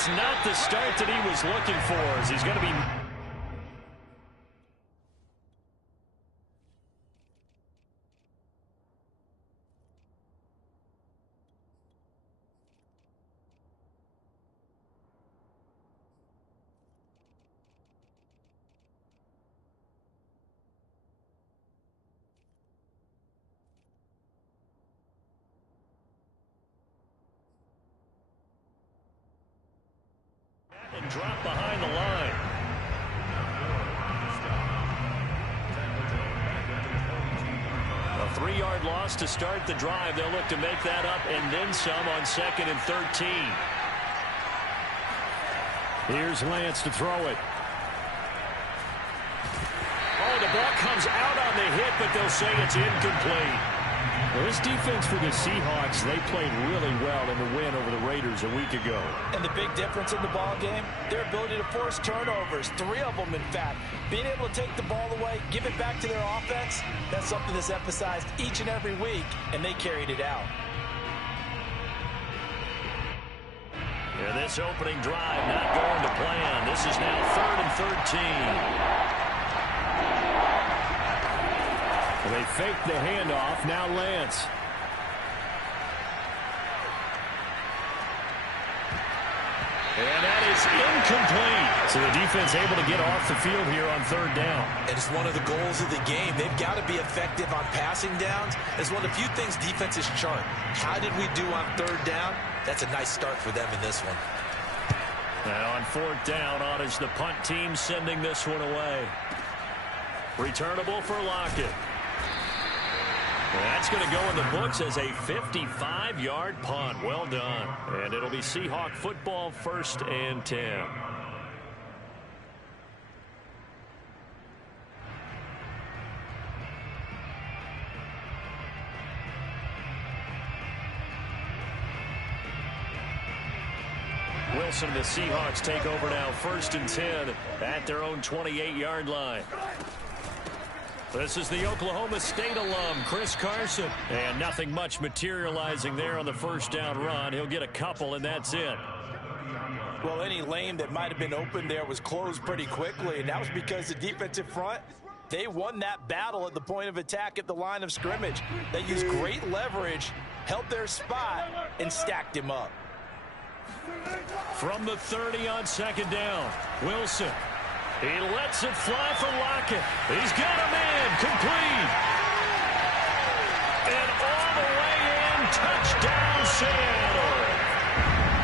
It's not the start that he was looking for, as he's going to be... and drop behind the line. A 3-yard loss to start the drive. They'll look to make that up and then some on 2nd and 13. Here's Lance to throw it. Oh, the ball comes out on the hit, but they'll say it's incomplete. Well, this defense for the Seahawks, they played really well in the win over the Raiders a week ago. And the big difference in the ball game, their ability to force turnovers, 3 of them in fact. Being able to take the ball away, give it back to their offense, that's something that's emphasized each and every week, and they carried it out. Yeah, this opening drive not going to plan. This is now 3rd and 13. They fake the handoff. Now Lance. And that is incomplete. So the defense able to get off the field here on 3rd down. And it's one of the goals of the game. They've got to be effective on passing downs. It's one of the few things defenses chart. How did we do on 3rd down? That's a nice start for them in this one. Now on 4th down, on is the punt team sending this one away. Returnable for Lockett. That's going to go in the books as a 55-yard punt. Well done. And it'll be Seahawk football, 1st and 10. Wilson and the Seahawks take over now, 1st and 10 at their own 28-yard line. This is the Oklahoma State alum, Chris Carson. And nothing much materializing there on the 1st down run. He'll get a couple, and that's it. Well, any lane that might have been open there was closed pretty quickly, and that was because the defensive front, they won that battle at the point of attack at the line of scrimmage. They used great leverage, held their spot, and stacked him up. From the 30 on 2nd down, Wilson. He lets it fly for Lockett. He's got him in. Complete. And all the way in. Touchdown, Seattle.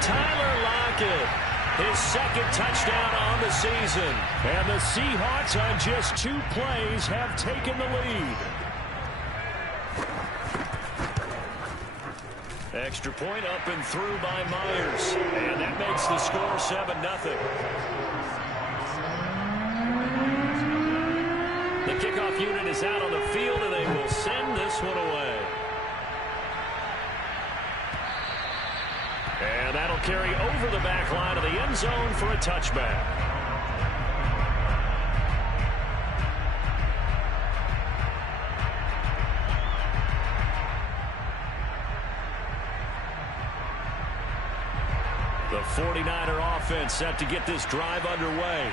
Tyler Lockett. His 2nd touchdown on the season. And the Seahawks on just 2 plays have taken the lead. Extra point up and through by Myers. And that makes the score 7-0. The kickoff unit is out on the field, and they will send this one away. And that'll carry over the back line of the end zone for a touchback. The 49er offense set to get this drive underway.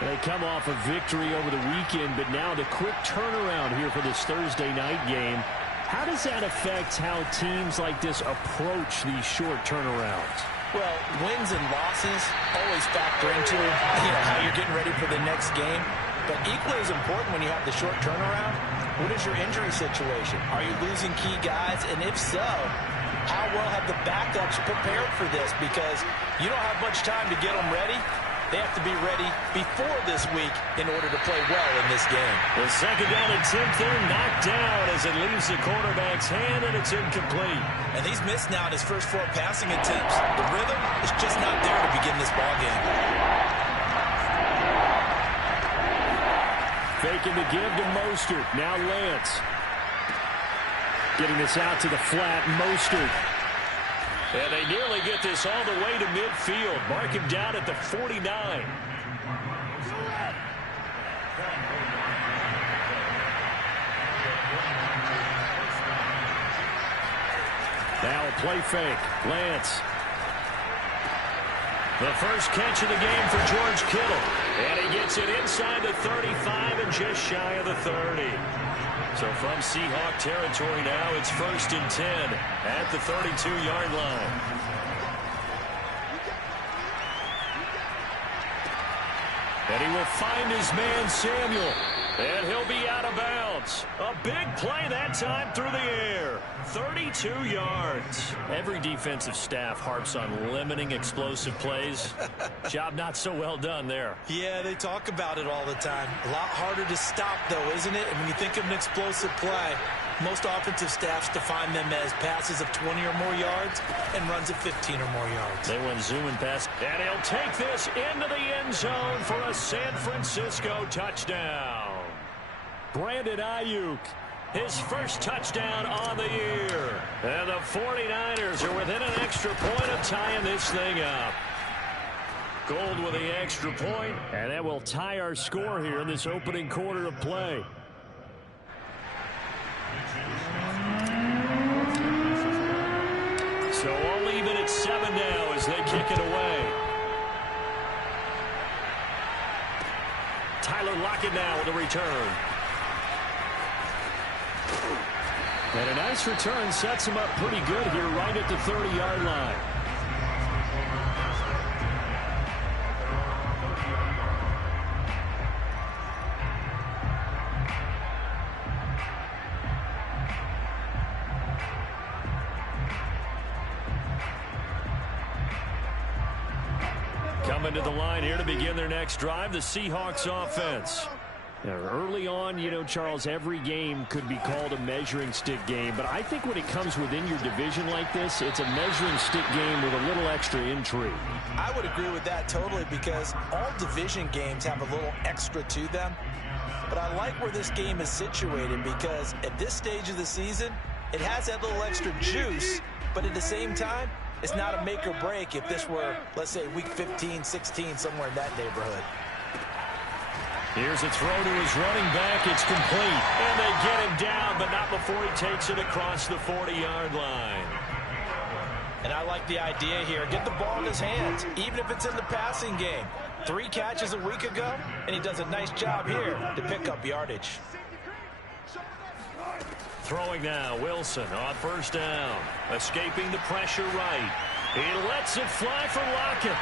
They come off a victory over the weekend, but now the quick turnaround here for this Thursday night game. How does that affect how teams like this approach these short turnarounds? Well, wins and losses always factor into how you're getting ready for the next game. But equally as important when you have the short turnaround, what is your injury situation? Are you losing key guys? And if so, how well have the backups prepared for this? Because you don't have much time to get them ready. They have to be ready before this week in order to play well in this game. The 2nd down and 10 there, knocked down as it leaves the quarterback's hand, and it's incomplete. And he's missed now in his first 4 passing attempts. The rhythm is just not there to begin this ball game. Faking the give to Mostert. Now Lance. Getting this out to the flat, Mostert. And they nearly get this all the way to midfield. Mark him down at the 49. Now a play fake. Lance. The first catch of the game for George Kittle. And he gets it inside the 35 and just shy of the 30. So from Seahawk territory now, it's 1st and 10 at the 32-yard line. And he will find his man Samuel. And he'll be out of bounds. A big play that time through the air. 32 yards. Every defensive staff harps on limiting explosive plays. Job not so well done there. Yeah, they talk about it all the time. A lot harder to stop, though, isn't it? And when you think of an explosive play, most offensive staffs define them as passes of 20 or more yards and runs of 15 or more yards. They went zooming past. And he'll take this into the end zone for a San Francisco touchdown. Brandon Ayuk, his first touchdown on the year. And the 49ers are within an extra point of tying this thing up. Gold with the extra point, and that will tie our score here in this opening quarter of play. So all even at 7 now as they kick it away. Tyler Lockett now with a return. And a nice return sets him up pretty good here right at the 30-yard line. Coming to the line here to begin their next drive, the Seahawks offense. Now, early on, you know, Charles, every game could be called a measuring stick game. But I think when it comes within your division like this, it's a measuring stick game with a little extra intrigue. I would agree with that totally because all division games have a little extra to them. But I like where this game is situated because at this stage of the season, it has that little extra juice. But at the same time, it's not a make or break if this were, let's say, week 15, 16, somewhere in that neighborhood. Here's a throw to his running back. It's complete. And they get him down, but not before he takes it across the 40-yard line. And I like the idea here. Get the ball in his hands, even if it's in the passing game. 3 catches a week ago, and he does a nice job here to pick up yardage. Throwing now, Wilson on first down. Escaping the pressure right. He lets it fly for Lockett.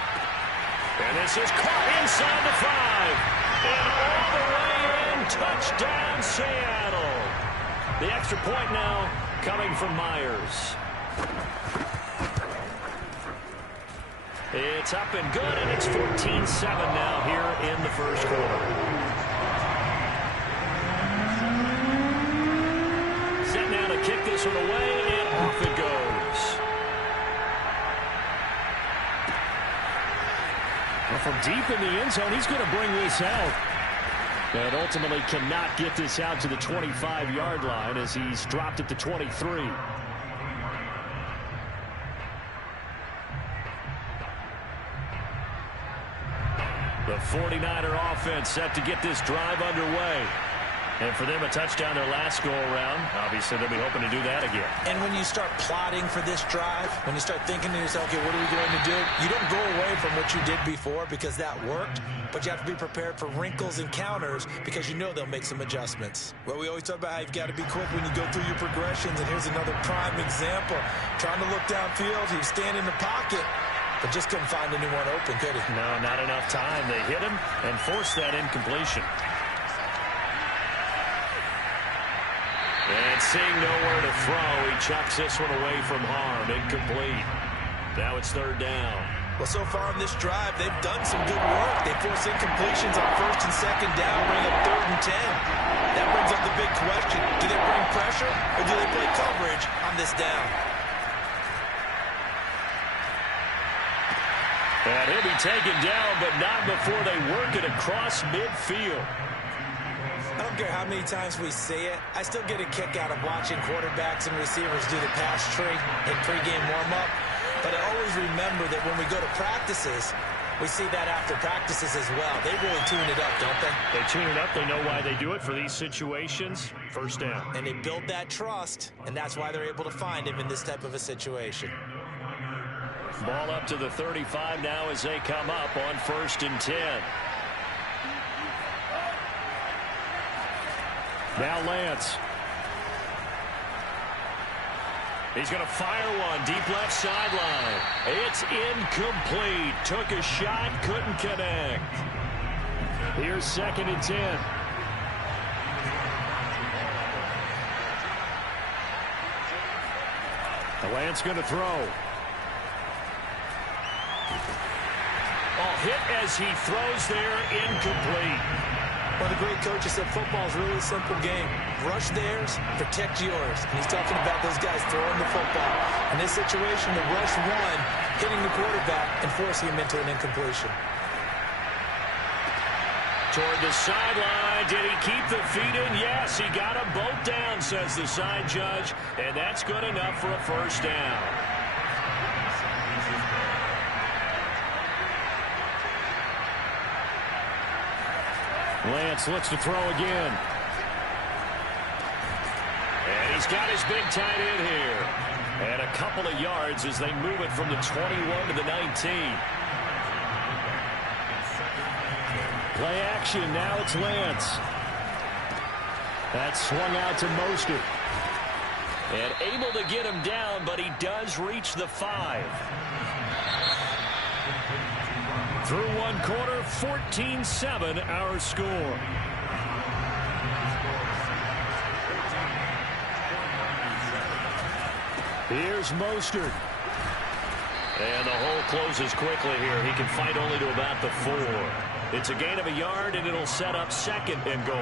And this is caught inside the 5. And all the way in, touchdown Seattle. The extra point now coming from Myers. It's up and good, and it's 14-7 now here in the first quarter. Set now to kick this one away, and off it goes. Well, from deep in the end zone, he's going to bring this out. And ultimately cannot get this out to the 25-yard line as he's dropped at the 23. The 49er offense set to get this drive underway. And for them, a touchdown their last go-around. Obviously, they'll be hoping to do that again. And when you start plotting for this drive, when you start thinking to yourself, okay, what are we going to do? You don't go away from what you did before because that worked, but you have to be prepared for wrinkles and counters because you know they'll make some adjustments. Well, we always talk about how you've got to be quick when you go through your progressions, and here's another prime example. Trying to look downfield, he was standing in the pocket, but just couldn't find anyone open, could he? No, not enough time. They hit him and forced that incompletion. And seeing nowhere to throw, he chucks this one away from harm. Incomplete. Now it's third down. Well, so far on this drive, they've done some good work. They force incompletions on first and second down, bring up 3rd and 10. That brings up the big question. Do they bring pressure or do they play coverage on this down? And he'll be taken down, but not before they work it across midfield. I don't care how many times we say it. I still get a kick out of watching quarterbacks and receivers do the pass tree in pregame warm-up. But I always remember that when we go to practices, we see that after practices as well. They really tune it up, don't they? They tune it up. They know why they do it for these situations. First down. And they build that trust, and that's why they're able to find him in this type of a situation. Ball up to the 35 now as they come up on 1st and 10. Now Lance. He's going to fire one deep left sideline. It's incomplete. Took a shot, couldn't connect. Here's 2nd and 10. Lance going to throw. Oh, hit as he throws there, incomplete. One of the great coaches said football is really a simple game. Rush theirs, protect yours. And he's talking about those guys throwing the football. In this situation, the rush one, hitting the quarterback and forcing him into an incompletion. Toward the sideline. Did he keep the feet in? Yes, he got them both down, says the side judge. And that's good enough for a 1st down. Lance looks to throw again. And he's got his big tight end here. And a couple of yards as they move it from the 21 to the 19. Play action. Now it's Lance. That's swung out to Mostert. And able to get him down, but he does reach the 5. Through 1 quarter, 14-7 our score. Here's Mostert. And the hole closes quickly here. He can fight only to about the 4. It's a gain of a yard, and it'll set up 2nd and goal.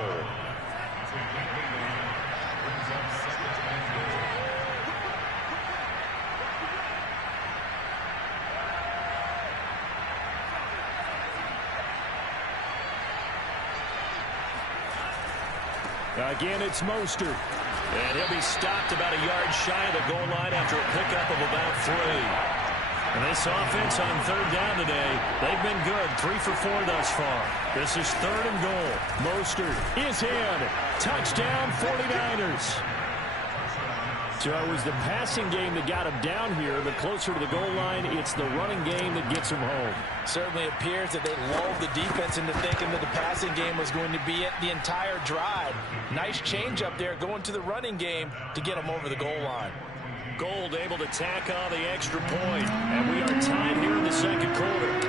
Again, it's Mostert. And he'll be stopped about a yard shy of the goal line after a pickup of about 3. And this offense on 3rd down today, they've been good. 3 for 4 thus far. This is 3rd and goal. Mostert is in. Touchdown, 49ers. So it was the passing game that got him down here, but closer to the goal line, it's the running game that gets him home. Certainly appears that they lulled the defense into thinking that the passing game was going to be it the entire drive. Nice change up there going to the running game to get him over the goal line. Gold able to tack on the extra point, and we are tied here in the 2nd quarter.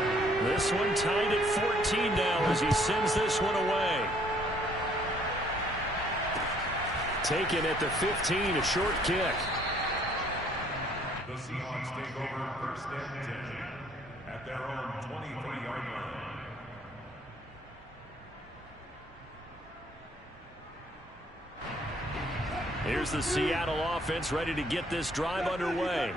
This one tied at 14 now as he sends this one away. Taken at the 15, a short kick. The Seahawks take over 1st and 10 at their own 23-yard line. Here's the Seattle offense ready to get this drive underway.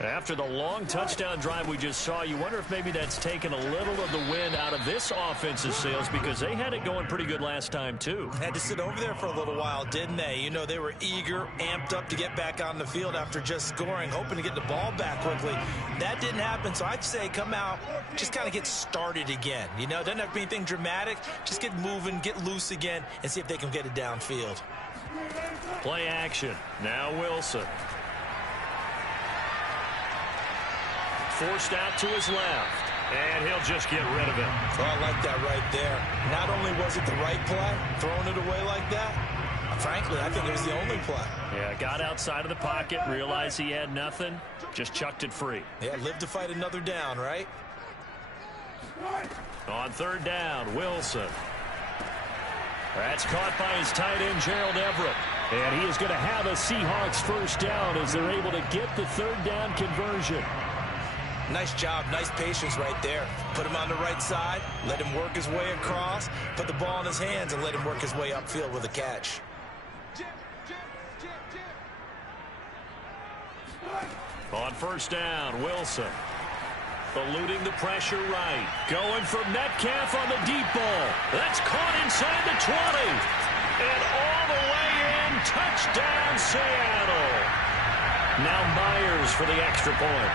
After the long touchdown drive we just saw, you wonder if maybe that's taken a little of the wind out of this offense's sails because they had it going pretty good last time, too. Had to sit over there for a little while, didn't they? You know, they were eager, amped up to get back on the field after just scoring, hoping to get the ball back quickly. That didn't happen, so I'd say come out, just kind of get started again. You know, doesn't have to be anything dramatic. Just get moving, get loose again, and see if they can get it downfield. Play action. Now Wilson. Forced out to his left, and he'll just get rid of it. Oh, I like that right there. Not only was it the right play, throwing it away like that, frankly, I think it was the only play. Yeah, got outside of the pocket, realized he had nothing, just chucked it free. Yeah, live to fight another down, right? On 3rd down, Wilson. That's caught by his tight end, Gerald Everett. And he is going to have a Seahawks 1st down as they're able to get the 3rd down conversion. Nice job, nice patience right there. Put him on the right side, let him work his way across, put the ball in his hands, and let him work his way upfield with a catch. On 1st down, Wilson. Eluding the pressure right. Going for Metcalf on the deep ball. That's caught inside the 20. And all the way in. Touchdown, Seattle. Now Myers for the extra point.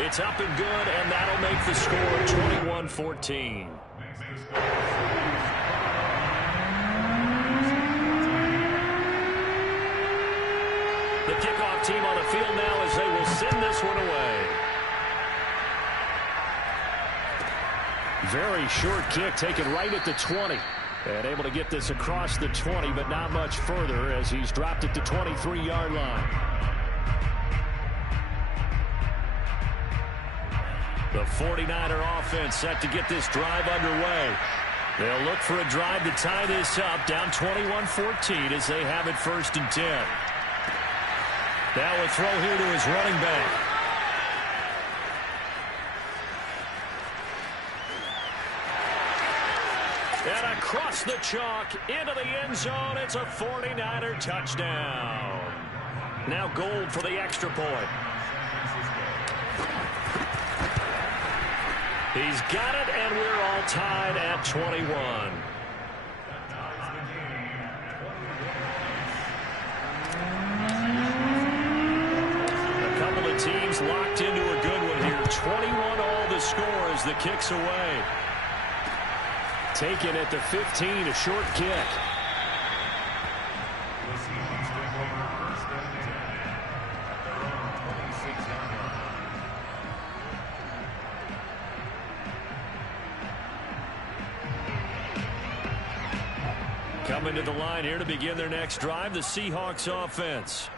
It's up and good, and that'll make the score 21-14. The kickoff team on the field now as they will send this one away. Very short kick taken right at the 20. And able to get this across the 20, but not much further as he's dropped it to 23-yard line. The 49er offense set to get this drive underway. They'll look for a drive to tie this up, down 21-14 as they have it 1st and 10. Now a throw here to his running back. And across the chalk into the end zone, it's a 49er touchdown. Now Gold for the extra point. He's got it, and we're all tied at 21. A couple of teams locked into a good one here. 21 all the score as the kick's away. Taken at the 15, a short kick. Coming to the line here to begin their next drive, the Seahawks offense.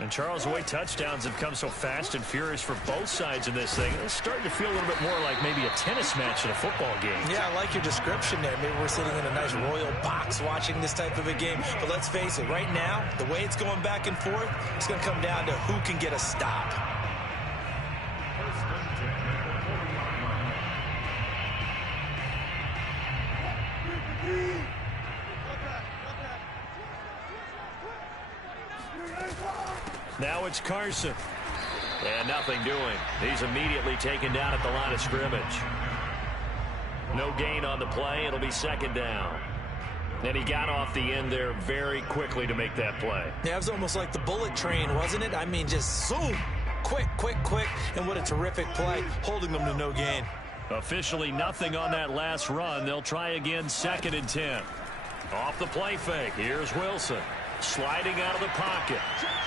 And Charles, the way touchdowns have come so fast and furious for both sides in this thing, it's starting to feel a little bit more like maybe a tennis match in a football game. Yeah, I like your description there. Maybe we're sitting in a nice royal box watching this type of a game. But let's face it, right now, the way it's going back and forth, it's going to come down to who can get a stop. Now it's Carson. And nothing doing. He's immediately taken down at the line of scrimmage. No gain on the play. It'll be 2nd down. And he got off the end there very quickly to make that play. Yeah, it was almost like the bullet train, wasn't it? I mean, just zoom. Quick, quick, quick. And what a terrific play, holding them to no gain. Officially nothing on that last run. They'll try again 2nd and 10. Off the play fake. Here's Wilson. Sliding out of the pocket.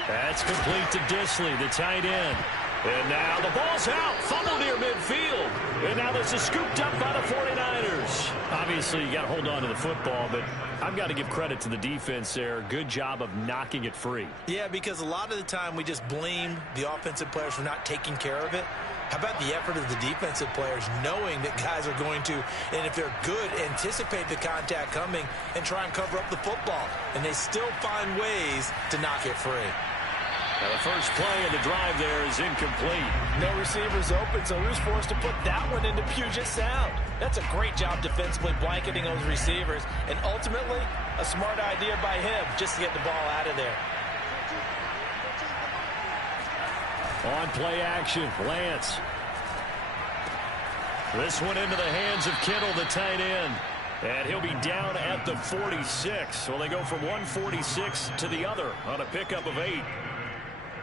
That's complete to Disley, the tight end. And now the ball's out. Fumble near midfield. And now this is scooped up by the 49ers. Obviously, you got to hold on to the football, but I've got to give credit to the defense there. Good job of knocking it free. Yeah, because a lot of the time we just blame the offensive players for not taking care of it. How about the effort of the defensive players knowing that guys are going to, and if they're good, anticipate the contact coming and try and cover up the football. And they still find ways to knock it free. Now the first play of the drive there is incomplete. No receivers open, so who's forced to put that one into Puget Sound? That's a great job defensively blanketing those receivers, and ultimately a smart idea by him just to get the ball out of there. On play action, Lance. This one into the hands of Kittle, the tight end. And he'll be down at the 46. So they go from 146 to the other on a pickup of 8.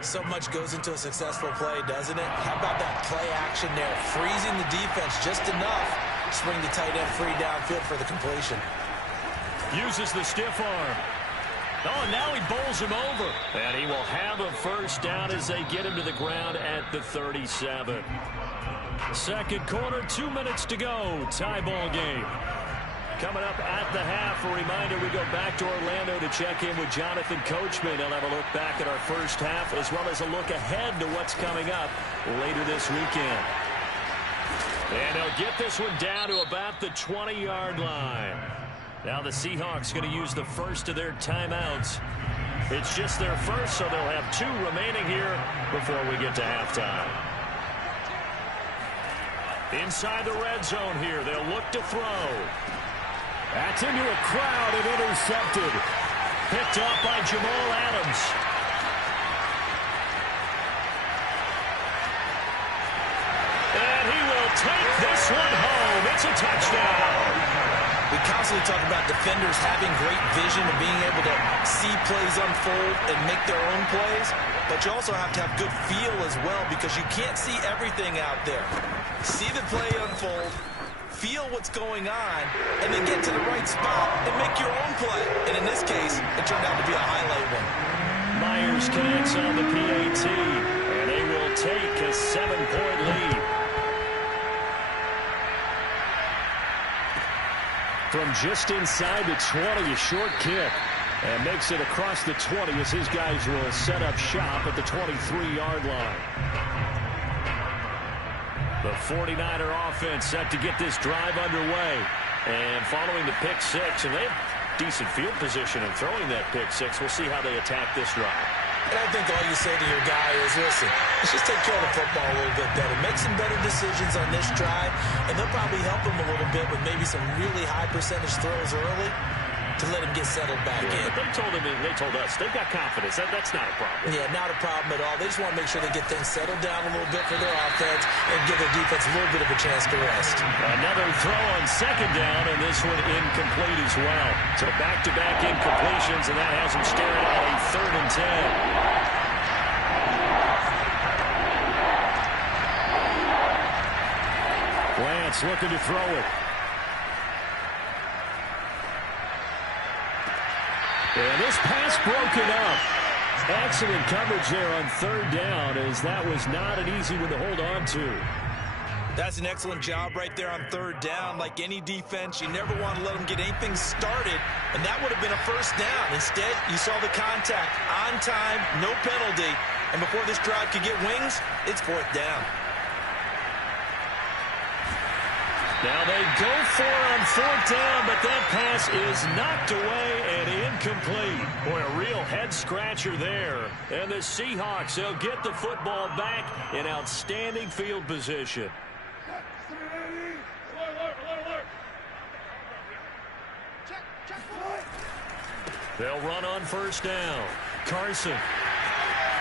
So much goes into a successful play, doesn't it? How about that play action there? Freezing the defense just enough to spring the tight end free downfield for the completion. Uses the stiff arm. Oh, and now he bowls him over. And he will have a first down as they get him to the ground at the 37. Second quarter, 2 minutes to go. Tie ball game. Coming up at the half, a reminder, we go back to Orlando to check in with Jonathan Coachman. He'll have a look back at our first half as well as a look ahead to what's coming up later this weekend. And they'll get this one down to about the 20-yard line. Now the Seahawks going to use the first of their timeouts. It's just their first, so they'll have 2 remaining here before we get to halftime. Inside the red zone here, they'll look to throw. That's into a crowd and intercepted. Picked up by Jamal Adams. And he will take this one home. It's a touchdown. We constantly talk about defenders having great vision and being able to see plays unfold and make their own plays, but you also have to have good feel as well because you can't see everything out there. See the play unfold, feel what's going on, and then get to the right spot and make your own play. And in this case, it turned out to be a highlight one. Myers connects on the PAT, and they will take a 7-point lead. From just inside the 20, a short kick. And makes it across the 20 as his guys will set up shop at the 23-yard line. The 49er offense set to get this drive underway. And following the pick six, and they have decent field position in throwing that pick six. We'll see how they attack this drive. And I think all you say to your guy is, listen, let's just take care of the football a little bit better. Make some better decisions on this drive, and they'll probably help him a little bit with maybe some really high percentage throws early to let him get settled back in. But they told us they've got confidence. That's not a problem. Yeah, not a problem at all. They just want to make sure they get things settled down a little bit for their offense and give their defense a little bit of a chance to rest. Another throw on second down, and this one incomplete as well. So back-to-back incompletions, and that has them staring at a 3rd and 10. Lance looking to throw it. And this pass broken up. Excellent coverage there on 3rd down, as that was not an easy one to hold on to. That's an excellent job right there on 3rd down. Like any defense, you never want to let them get anything started, and that would have been a 1st down. Instead, you saw the contact on time, no penalty, and before this drive could get wings, it's 4th down. Now they go for it on 4th down, but that pass is knocked away and incomplete. Boy, a real head-scratcher there. And the Seahawks, they'll get the football back in outstanding field position. They'll run on 1st down. Carson.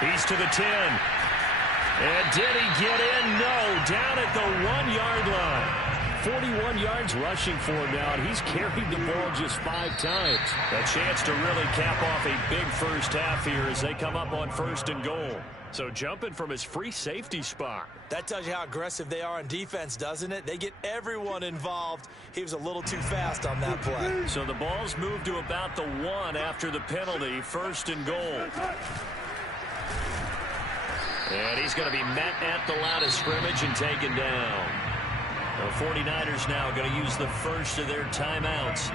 He's to the 10. And did he get in? No. Down at the 1-yard line. 41 yards rushing for him now, and he's carried the ball just 5 times. A chance to really cap off a big first half here as they come up on 1st and goal. So jumping from his free safety spot. That tells you how aggressive they are on defense, doesn't it? They get everyone involved. He was a little too fast on that play. So the ball's moved to about the 1 after the penalty, 1st and goal. And he's going to be met at the line of scrimmage and taken down. The 49ers now going to use the first of their timeouts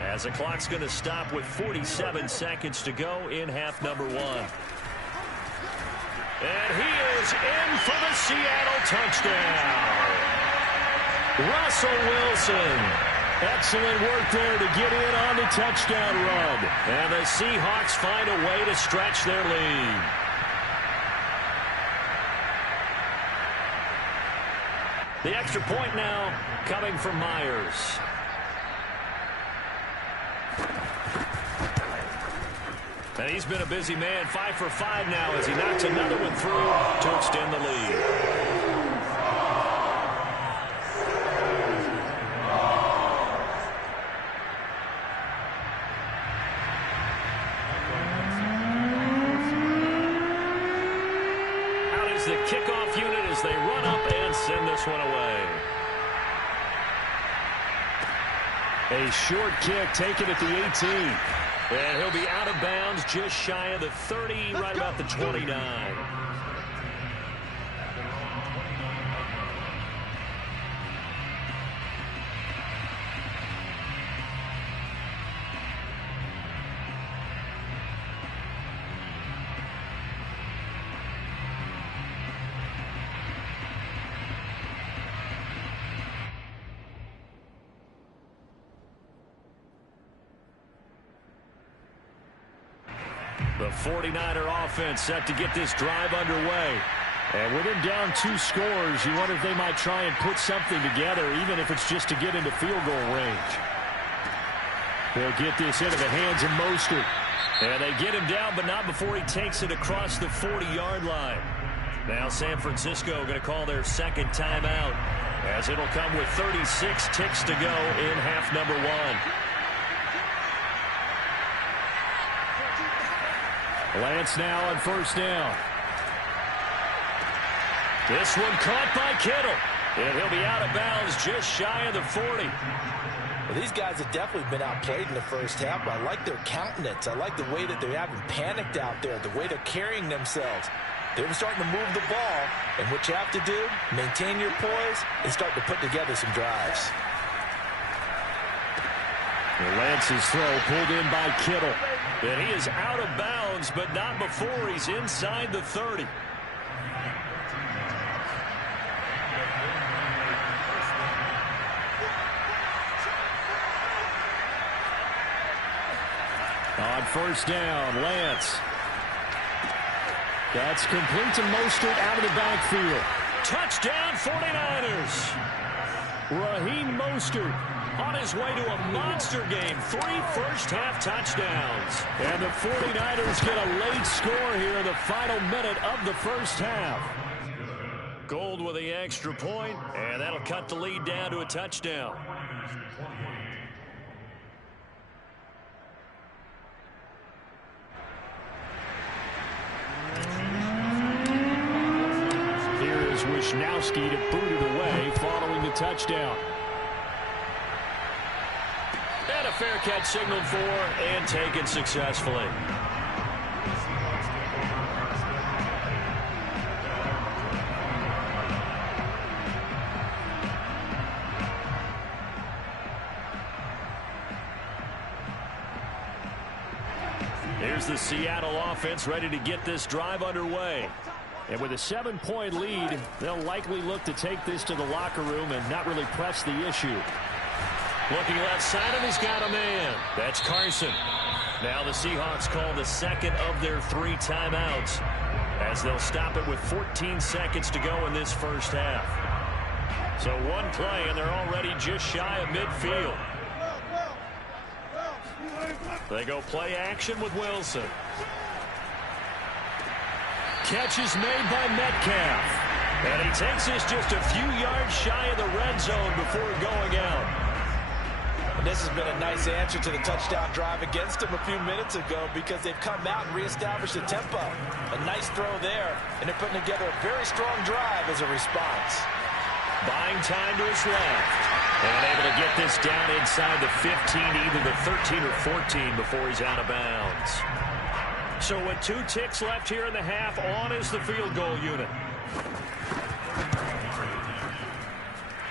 as the clock's going to stop with 47 seconds to go in half number 1. And he is in for the Seattle touchdown. Russell Wilson. Excellent work there to get in on the touchdown run. And the Seahawks find a way to stretch their lead. The extra point now coming from Myers. And he's been a busy man, 5 for 5 now as he knocks another one through to extend the lead. Out is the kickoff unit as they run up and send this one away. A short kick taken at the 18. And he'll be out of bounds just shy of the 30, right about the 29. The 49er offense set to get this drive underway. And with him down 2 scores, you wonder if they might try and put something together, even if it's just to get into field goal range. They'll get this into the hands of Mostert. And they get him down, but not before he takes it across the 40-yard line. Now San Francisco going to call their second timeout, as it'll come with 36 ticks to go in half number 1. Lance now on 1st down. This one caught by Kittle. And he'll be out of bounds just shy of the 40. Well, these guys have definitely been outplayed in the first half, but I like their countenance. I like the way that they haven't panicked out there, the way they're carrying themselves. They're starting to move the ball, and what you have to do, maintain your poise and start to put together some drives. Lance's throw pulled in by Kittle. And he is out of bounds, but not before he's inside the 30. On first down, Lance. That's complete to Mostert out of the backfield. Touchdown, 49ers. Raheem Mostert on his way to a monster game. 3 first-half touchdowns. And the 49ers get a late score here in the final minute of the first half. Gold with the extra point, and that'll cut the lead down to a touchdown. Here is Wisnowski to boot it away following the touchdown. And a fair catch signaled for and taken successfully. Here's the Seattle offense ready to get this drive underway. And with a 7-point lead, they'll likely look to take this to the locker room and not really press the issue. Looking left side, and he's got a man. That's Carson. Now the Seahawks call the second of their 3 timeouts as they'll stop it with 14 seconds to go in this first half. So one play, and they're already just shy of midfield. They go play action with Wilson. Catch is made by Metcalf. And he takes this just a few yards shy of the red zone before going out. And this has been a nice answer to the touchdown drive against them a few minutes ago because they've come out and reestablished the tempo. A nice throw there, and they're putting together a very strong drive as a response. Buying time to his left. And able to get this down inside the 15, either the 13 or 14 before he's out of bounds. So with 2 ticks left here in the half, on is the field goal unit.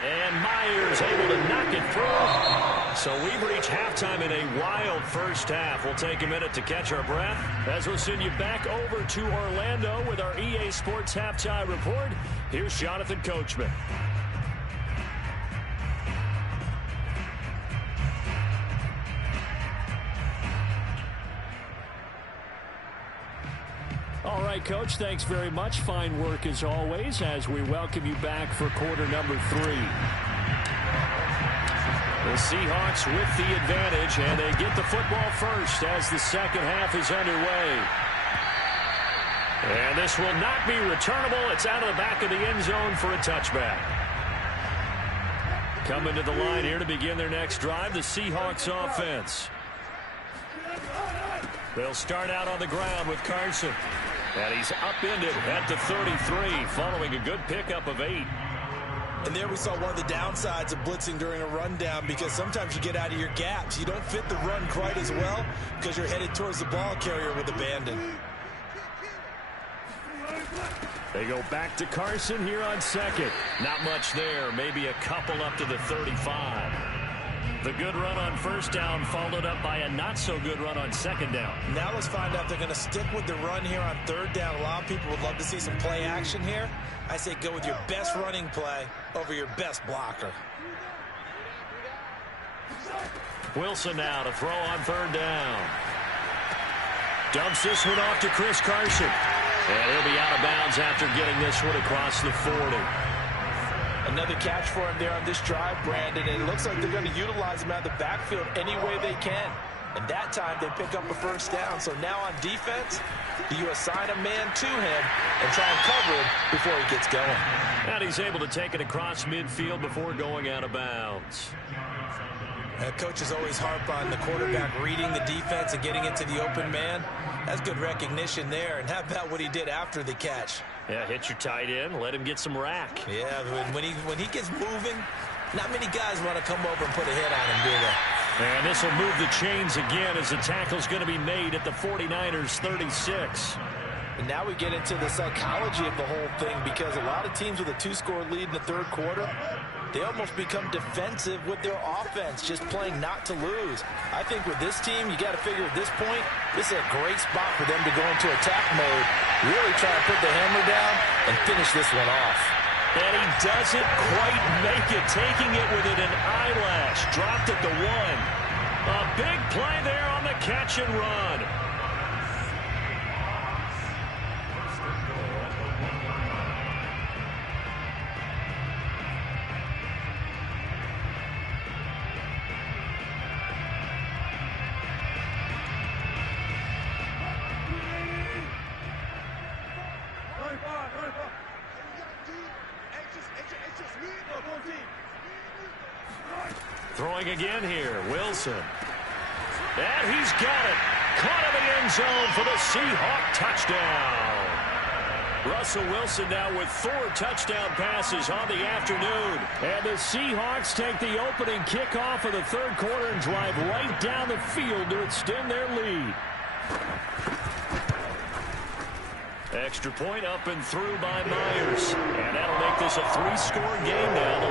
And Myers able to knock it through. So we've reached halftime in a wild first half. We'll take a minute to catch our breath as we'll send you back over to Orlando with our EA Sports Halftime Report. Here's Jonathan Coachman. All right, Coach, thanks very much. Fine work as always as we welcome you back for quarter number 3. The Seahawks with the advantage, and they get the football first as the second half is underway. And this will not be returnable. It's out of the back of the end zone for a touchback. Coming to the line here to begin their next drive, the Seahawks offense. They'll start out on the ground with Carson. And he's upended at the 33 following a good pickup of 8. And there we saw one of the downsides of blitzing during a rundown because sometimes you get out of your gaps. You don't fit the run quite as well because you're headed towards the ball carrier with abandon. They go back to Carson here on second. Not much there. Maybe a couple up to the 35. The good run on first down followed up by a not-so-good run on second down. Now let's find out if they're going to stick with the run here on third down. A lot of people would love to see some play action here. I say go with your best running play over your best blocker. Wilson now to throw on third down. Dumps this one off to Chris Carson. And he'll be out of bounds after getting this one across the 40. Another catch for him there on this drive, Brandon, and it looks like they're going to utilize him out of the backfield any way they can. And that time they pick up a first down. So now on defense, do you assign a man to him and try and cover him before he gets going? And he's able to take it across midfield before going out of bounds. Coaches always harp on the quarterback reading the defense and getting into the open man. That's good recognition there. And how about what he did after the catch? Yeah, hit your tight end, let him get some rack. Yeah, when he gets moving, Not many guys want to come over and put a hit on him, do they? And this will move the chains again as the tackle's going to be made at the 49ers 36. And now we get into the psychology of the whole thing, because a lot of teams with a 2-score lead in the third quarter, they almost become defensive with their offense, just playing not to lose. I think with this team, you got to figure at this point, this is a great spot for them to go into attack mode, really try to put the hammer down and finish this one off. And he doesn't quite make it, taking it within an eyelash. Dropped at the 1. A big play there on the catch and run. Throwing again here, Wilson. And he's got it. Caught in the end zone for the Seahawk touchdown. Russell Wilson now with 4 touchdown passes on the afternoon. And the Seahawks take the opening kickoff of the third quarter and drive right down the field to extend their lead. Extra point up and through by Myers. And that'll make this a 3-score game now.